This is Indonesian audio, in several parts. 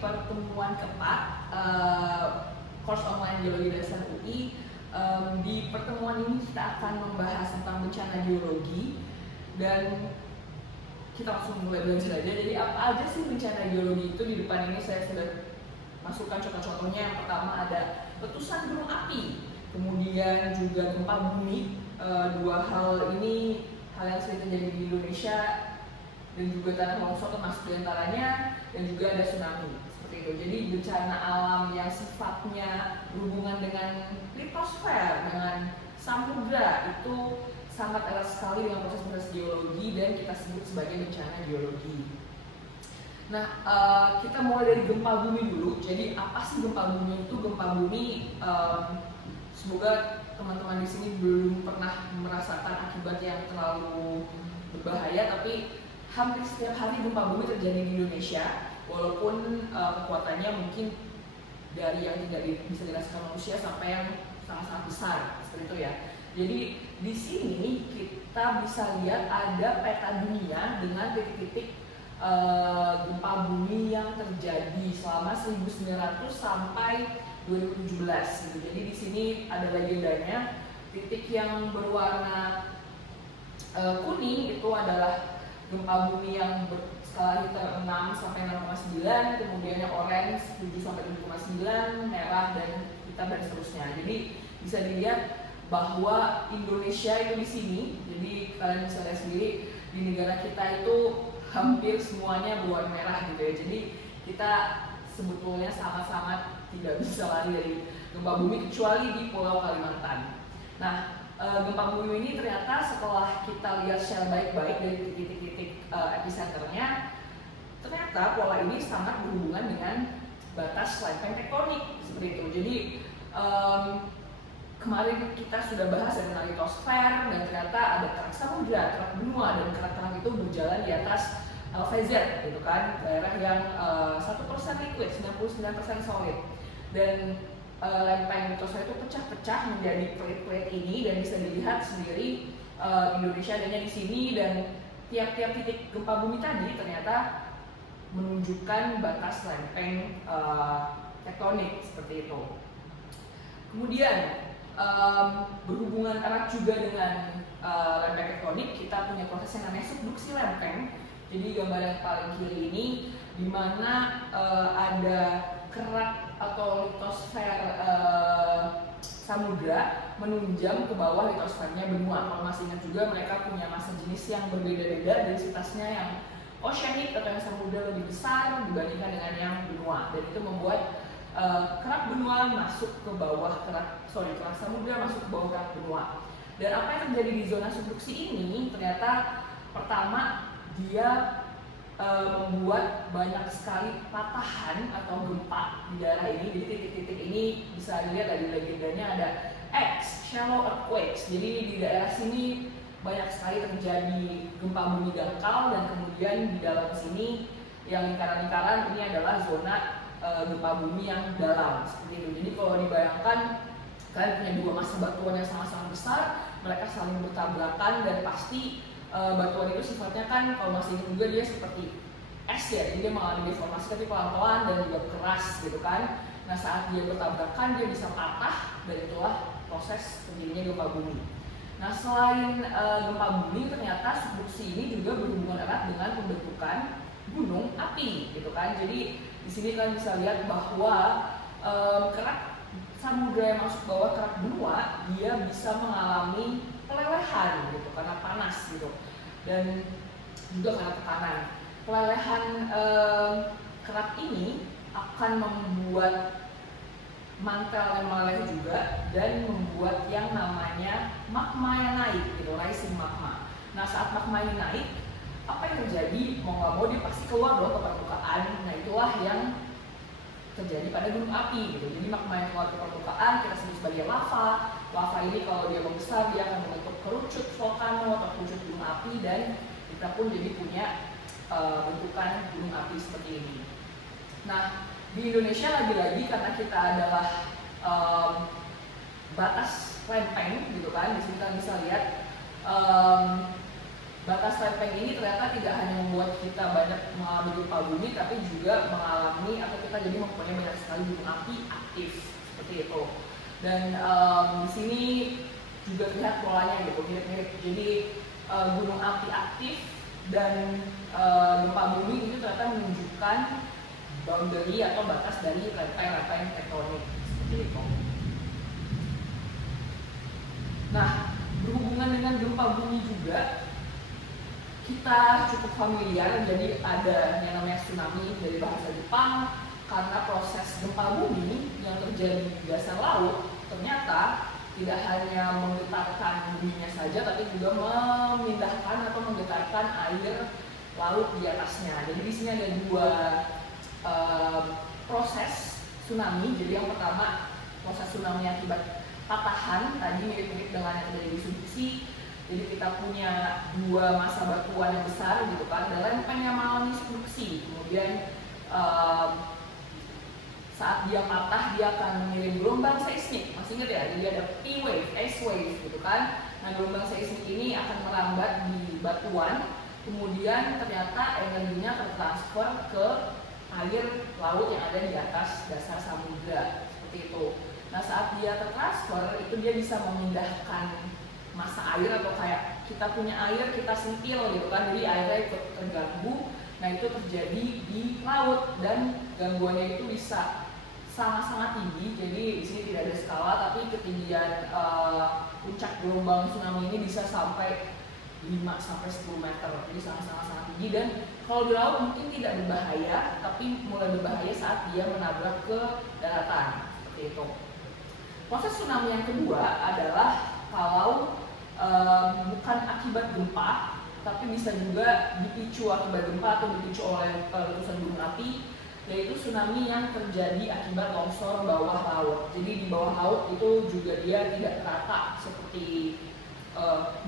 pertemuan keempat course online Geologi Dasar UI. Di pertemuan ini kita akan membahas tentang bencana geologi dan kita langsung mulai belajar aja. Jadi apa aja sih bencana geologi itu? Di depan ini saya sudah masukkan contoh-contohnya. Yang pertama ada letusan gunung api, kemudian juga gempa bumi. Dua hal ini hal yang sering terjadi di Indonesia, dan juga tanah longsor termasuk diantaranya, dan juga ada tsunami seperti itu. Jadi bencana alam yang sifatnya berhubungan dengan litosfer, dengan samudra itu sangat erat sekali dengan proses-proses geologi dan kita sebut sebagai bencana geologi. Nah, kita mulai dari gempa bumi dulu. Jadi apa sih gempa bumi itu? Gempa bumi, semoga teman-teman di sini belum pernah merasakan akibat yang terlalu berbahaya, tapi hampir setiap hari gempa bumi terjadi di Indonesia, walaupun kekuatannya mungkin dari yang tidak bisa dirasakan manusia sampai yang sangat-sangat besar seperti itu ya. Jadi di sini kita bisa lihat ada peta dunia dengan titik-titik gempa bumi yang terjadi selama 1900 sampai 2017 gitu. Jadi di sini ada legendanya, titik yang berwarna kuning itu adalah gempa bumi yang berskala Richter 6 sampai 6,9, kemudian yang orange 7 sampai 7,9, merah dan hitam dan seterusnya. Jadi bisa dilihat bahwa Indonesia itu di sini. Jadi kalian bisa lihat sendiri di negara kita itu hampir semuanya berwarna merah gitu ya. Jadi kita sebetulnya sama-sama tidak bisa lari dari gempa bumi kecuali di Pulau Kalimantan. Nah, gempa bumi ini ternyata setelah kita lihat secara baik-baik dari titik-titik epicenternya, ternyata pola ini sangat berhubungan dengan batas lempeng tektonik seperti itu. Jadi kemarin kita sudah bahas tentang litosfer dan ternyata ada kerak samudra, kerak benua, dan kerak-kerak itu berjalan di atas LVZ gitu kan, daerah yang 1% liquid, 99% solid. Dan lempeng litosfer itu pecah-pecah menjadi plate-plate ini, dan bisa dilihat sendiri Indonesia adanya di sini, dan tiap-tiap titik gempa bumi tadi ternyata menunjukkan batas lempeng tektonik seperti itu. Kemudian berhubungan erat juga dengan lempeng tektonik, kita punya proses yang namanya subduksi lempeng. Jadi gambar yang paling kiri ini di mana ada kerak atau litosfer samudra menunjam ke bawah litosfernya benua. Kalau masih ingat juga, mereka punya massa jenis yang berbeda-beda, densitasnya yang oceanic atau yang samudra lebih besar dibandingkan dengan yang benua, dan itu membuat kerak benua masuk ke bawah kerak samudra masuk ke bawah kerak benua. Dan apa yang terjadi di zona subduksi ini ternyata pertama dia membuat banyak sekali patahan atau gempa di daerah ini. Jadi titik-titik ini bisa dilihat dari legendanya ada X, shallow earthquakes. Jadi di daerah sini banyak sekali terjadi gempa bumi dangkal, dan kemudian di dalam sini yang lingkaran-lingkaran ini adalah zona gempa bumi yang dalam seperti itu. Jadi kalau dibayangkan kalian punya dua massa batuan yang sama-sama besar, mereka saling bertabrakan, dan pasti batuan itu sifatnya kan kalau masih ingat juga dia seperti es ya, jadi dia mengalami deformasi tapi pelan-pelan dan juga keras gitu kan. Nah, saat dia bertabrakan dia bisa patah, dan itulah proses terjadinya gempa bumi. Nah, selain gempa bumi, ternyata subduksi ini juga berhubungan erat dengan pembentukan gunung api gitu kan. Jadi di sini kalian bisa lihat bahwa kerak samudra yang masuk bawah kerak benua dia bisa mengalami pelelehan gitu karena panas gitu, dan juga karena tekanan. Pelelehan kerak ini akan membuat mantel yang meleleh juga, dan membuat yang namanya magma yang naik gitu, rising magma. Nah, saat magma ini naik, apa yang terjadi? Mau nggak mau dia pasti keluar dong ke permukaan. Nah, itulah yang terjadi pada gunung api gitu. Jadi magma yang keluar ke permukaan kita sebut sebagai lava. Lava ini kalau dia membesar dia akan membentuk kerucut vulkano atau kerucut gunung api, dan kita pun jadi punya bentukan gunung api seperti ini. Nah, di Indonesia lagi-lagi karena kita adalah batas lempeng gitu kan, di sini kita bisa lihat batas lempeng ini ternyata tidak hanya membuat kita banyak mengalami gempa bumi, tapi juga mengalami atau kita jadi mempunyai banyak sekali gunung api aktif seperti itu. Dan di sini juga terlihat polanya gitu, mirip-mirip. Jadi gunung api aktif dan gempa bumi itu ternyata menunjukkan boundary atau batas dari lempeng-lempeng tektonik seperti itu. Nah, berhubungan dengan gempa bumi juga kita cukup familiar, jadi ada yang namanya tsunami dari bahasa Jepang, karena proses gempa bumi yang terjadi di dasar laut ternyata tidak hanya menggetarkan buminya saja, tapi juga memindahkan atau menggetarkan air laut di atasnya. Jadi di sini ada dua proses tsunami. Jadi yang pertama proses tsunami akibat patahan, tadi mirip-mirip dengan yang terjadi di subduksi. Jadi kita punya dua massa batuan yang besar gitu kan, dan lempeng yang mengalami subduksi. Kemudian saat dia patah dia akan mengirim gelombang seismik. Masih ingat ya? Jadi ada P wave, S wave gitu kan. Nah, gelombang seismik ini akan merambat di batuan. Kemudian ternyata energinya tertransfer ke air laut yang ada di atas dasar samudra seperti itu. Nah, saat dia tertransfer itu dia bisa memindahkan massa air, atau kayak kita punya air kita sentil gitu kan, jadi airnya ikut terganggu. Nah, itu terjadi di laut dan gangguannya itu bisa sangat-sangat tinggi. Jadi di sini tidak ada skala, tapi ketinggian puncak gelombang tsunami ini bisa sampai 5-10 meter, jadi sangat-sangat tinggi. Dan kalau di laut mungkin tidak berbahaya, tapi mulai berbahaya saat dia menabrak ke daratan seperti itu. Proses tsunami yang kedua adalah kalau bukan akibat gempa, tapi bisa juga dipicu akibat gempa atau dipicu oleh letusan gunung api, yaitu tsunami yang terjadi akibat longsor bawah laut. Jadi di bawah laut itu juga dia tidak rata seperti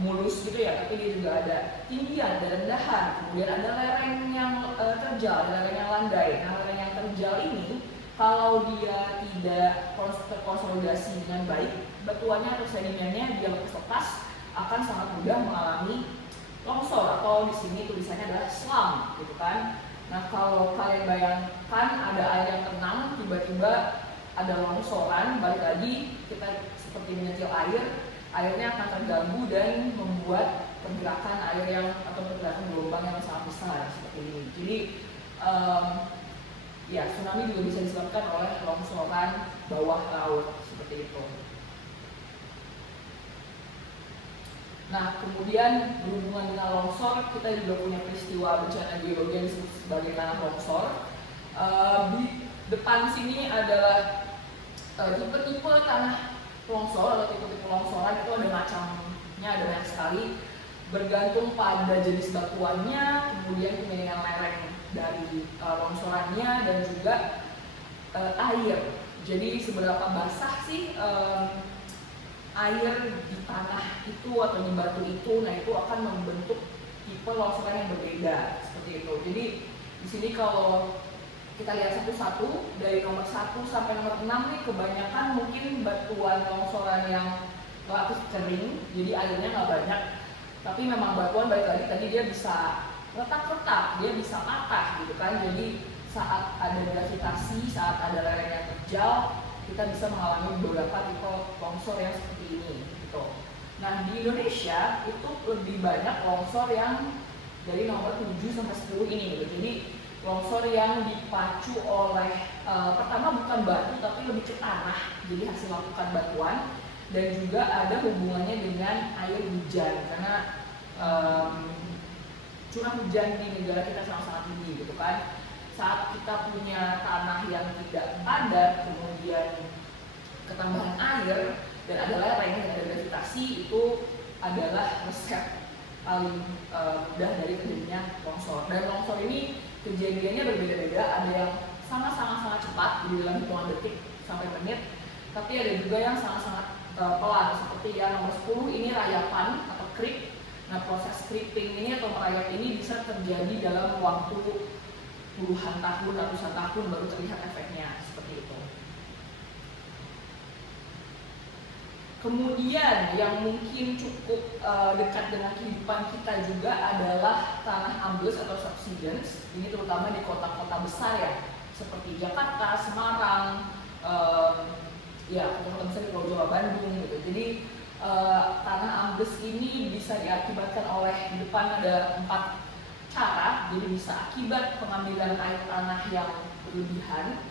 mulus gitu ya, tapi dia juga ada tinggian, ada rendahan, kemudian ada lereng yang terjal, ada lereng yang landai. Nah, lereng yang terjal ini kalau dia tidak terkonsolidasi dengan baik, batuannya atau sedimennya dia lepas akan sangat mudah mengalami longsor, atau di sini tulisannya adalah slump gitu kan. Nah, kalau kalian bayangkan ada air yang tenang, tiba-tiba ada longsoran, balik lagi kita seperti menyetil air, airnya akan terganggu dan membuat pergerakan air yang atau pergerakan gelombang yang sangat besar seperti ini. Jadi ya, tsunami juga bisa disebabkan oleh longsoran bawah laut seperti itu. Nah, kemudian berhubungan dengan longsor, kita juga punya peristiwa bencana geologi yang disebut sebagai tanah longsor. Di depan sini adalah tipe-tipe tanah longsor atau tipe-tipe longsoran. Itu ada macamnya, ada banyak sekali, bergantung pada jenis batuannya, kemudian kemiringan lereng dari longsorannya, dan juga air. Jadi seberapa basah sih air di tanah itu atau di batu itu, nah itu akan membentuk tipe longsoran yang berbeda seperti itu. Jadi di sini kalau kita lihat satu-satu dari nomor 1 sampai nomor 6 nih, kebanyakan mungkin batuan longsoran yang relatif kering, jadi airnya nggak banyak. Tapi memang batuan balik lagi tadi dia bisa retak-retak, dia bisa patah gitu kan. Jadi saat ada gravitasi, saat ada lereng yang terjal, kita bisa mengalami beberapa tipe longsor yang seperti ini gitu. Nah, di Indonesia itu lebih banyak longsor yang dari nomor 7 sampai 10 ini gitu. Jadi longsor yang dipacu oleh pertama bukan batu tapi lebih ke tanah, jadi hasil lapukan batuan, dan juga ada hubungannya dengan air hujan karena curah hujan di negara kita sangat-sangat tinggi gitu kan. Saat kita punya tanah yang tidak padat, kemudian ketambahan air, dan ada lereng dan ada gravitasi, itu adalah resep paling mudah dari terjadinya longsor. Dan longsor ini kejadiannya berbeda-beda, ada yang sangat-sangat cepat di dalam hitungan detik sampai menit, tapi ada juga yang sangat-sangat pelan, seperti yang nomor 10 ini rayapan atau creep. Nah, proses creeping ini atau merayap ini bisa terjadi dalam waktu puluhan tahun, ratusan tahun baru terlihat efeknya seperti itu. Kemudian yang mungkin cukup dekat dengan kehidupan kita juga adalah tanah ambles atau subsidence. Ini terutama di kota-kota besar ya, seperti Jakarta, Semarang, ya kota-kota besar di Pulau Jawa, Bandung gitu. Jadi tanah ambles ini bisa diakibatkan oleh, di depan ada 4 cara. Jadi bisa akibat pengambilan air tanah yang berlebihan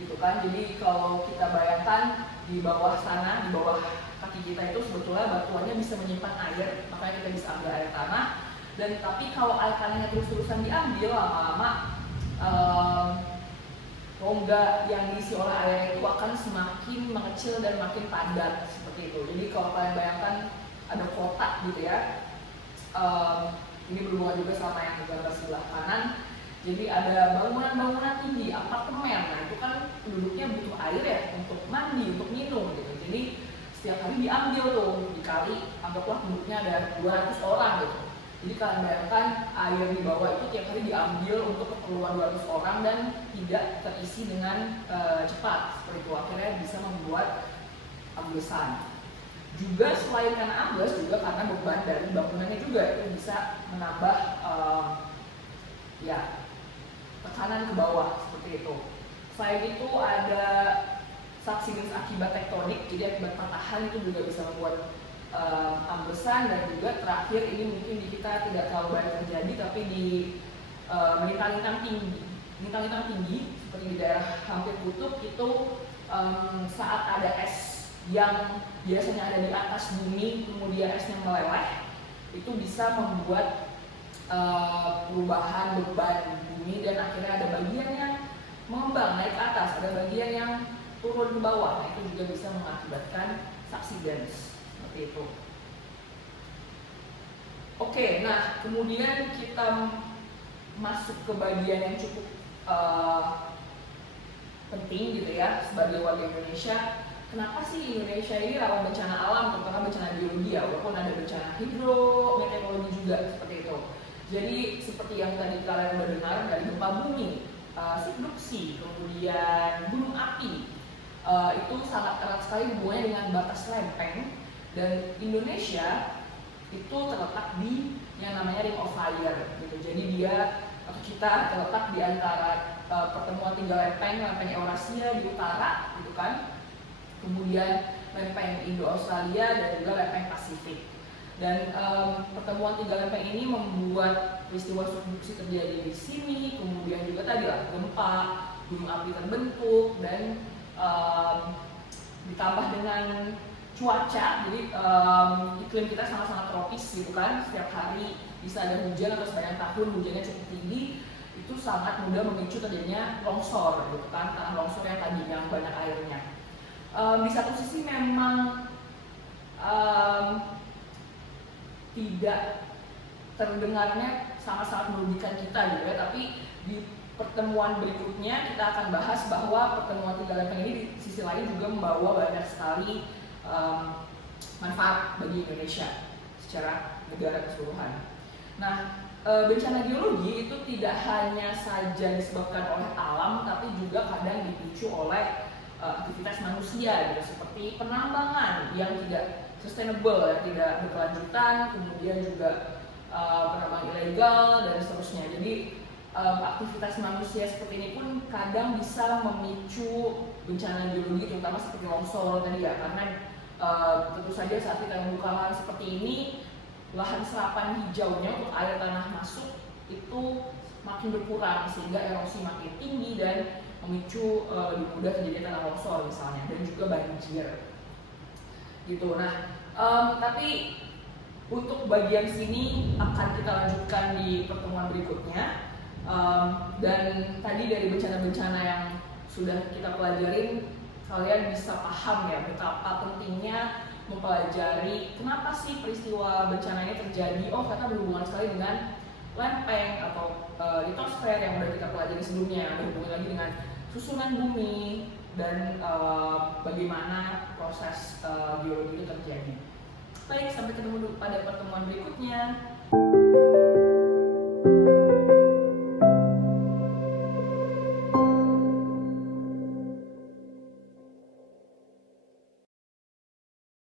gitu kan. Jadi kalau kita bayangkan di bawah sana, di bawah kaki kita itu sebetulnya batuannya bisa menyimpan air, makanya kita bisa ambil air tanah. Dan tapi kalau air tanahnya terus-terusan diambil, lama-lama rongga yang diisi oleh air itu akan semakin mengecil dan makin padat seperti itu. Jadi kalau kalian bayangkan ada kotak gitu ya, ini berhubungan juga sama yang di gambar sebelah kanan. Jadi ada bangunan-bangunan tinggi, apartemen. Nah itu kan penduduknya butuh air ya untuk mandi, untuk minum gitu. Jadi setiap hari diambil tuh, dikali, anggaplah penduduknya ada 200 orang gitu. Jadi kalian bayangkan air di bawah itu tiap hari diambil untuk keperluan 200 orang dan tidak terisi dengan cepat. Seperti itu akhirnya bisa membuat amblesan. Juga selain karena ambles, juga karena beban dari bangunannya juga itu bisa menambah ya tekanan ke bawah seperti itu. Selain itu ada subsidence akibat tektonik, jadi akibat patahan itu juga bisa membuat amblesan. Dan juga terakhir ini mungkin di kita tidak terlalu banyak terjadi, tapi di lintang-lintang tinggi seperti di daerah hampir kutub itu saat ada es yang biasanya ada di atas bumi kemudian esnya meleleh, itu bisa membuat perubahan beban bumi dan akhirnya ada bagian yang mengembang naik ke atas, ada bagian yang turun ke bawah. Nah itu juga bisa mengakibatkan subsidence seperti itu. Oke, nah kemudian kita masuk ke bagian yang cukup penting gitu ya sebagai warga Indonesia. Kenapa sih Indonesia ini rawan bencana alam, terutama bencana geologi ya, walaupun ada bencana hidrometeorologi juga seperti itu. Jadi seperti yang tadi kalian udah dengar dari gempa bumi, subduksi, kemudian gunung api, itu sangat erat sekali hubungannya dengan batas lempeng. Dan Indonesia itu terletak di yang namanya Ring of Fire gitu. Jadi dia atau kita terletak di antara pertemuan 3 lempeng Eurasia di utara gitu kan, kemudian lempeng Indo-Australia dan juga lempeng Pasifik. Dan pertemuan 3 lempeng ini membuat peristiwa subduksi terjadi di sini, kemudian juga tadi lah gempa, gunung api terbentuk, dan ditambah dengan cuaca, jadi iklim kita sangat-sangat tropis gitu kan, setiap hari bisa ada hujan atau sepanjang tahun hujannya cukup tinggi, itu sangat mudah memicu terjadinya longsor gitu kan, tanah longsor yang tadi yang banyak airnya. Di satu sisi memang tidak terdengarnya sangat-sangat merugikan kita gitu ya, tapi di pertemuan berikutnya kita akan bahas bahwa pertemuan 3 lempeng ini di sisi lain juga membawa banyak sekali manfaat bagi Indonesia secara negara keseluruhan. Nah, bencana geologi itu tidak hanya saja disebabkan oleh alam, tapi juga kadang dipicu oleh aktivitas manusia gitu, seperti penambangan yang tidak sustainable, yang tidak berkelanjutan, kemudian juga penambangan ilegal dan seterusnya. Jadi aktivitas manusia seperti ini pun kadang bisa memicu bencana geologi, terutama seperti longsor tadi ya, karena tentu saja saat kita membuka lahan seperti ini, lahan serapan hijaunya untuk air tanah masuk itu makin berkurang sehingga erosi makin tinggi dan memicu lebih mudah terjadi tanah longsor misalnya, dan juga banjir gitu. Nah, tapi untuk bagian sini akan kita lanjutkan di pertemuan berikutnya. Dan tadi dari bencana-bencana yang sudah kita pelajarin, kalian bisa paham ya betapa pentingnya mempelajari kenapa sih peristiwa bencana ini terjadi. Oh, ternyata berhubungan sekali dengan lempeng atau litosfer yang udah kita pelajari sebelumnya, ada hubungan lagi dengan susunan bumi dan bagaimana proses geologi itu terjadi. Baik, sampai ketemu pada pertemuan berikutnya.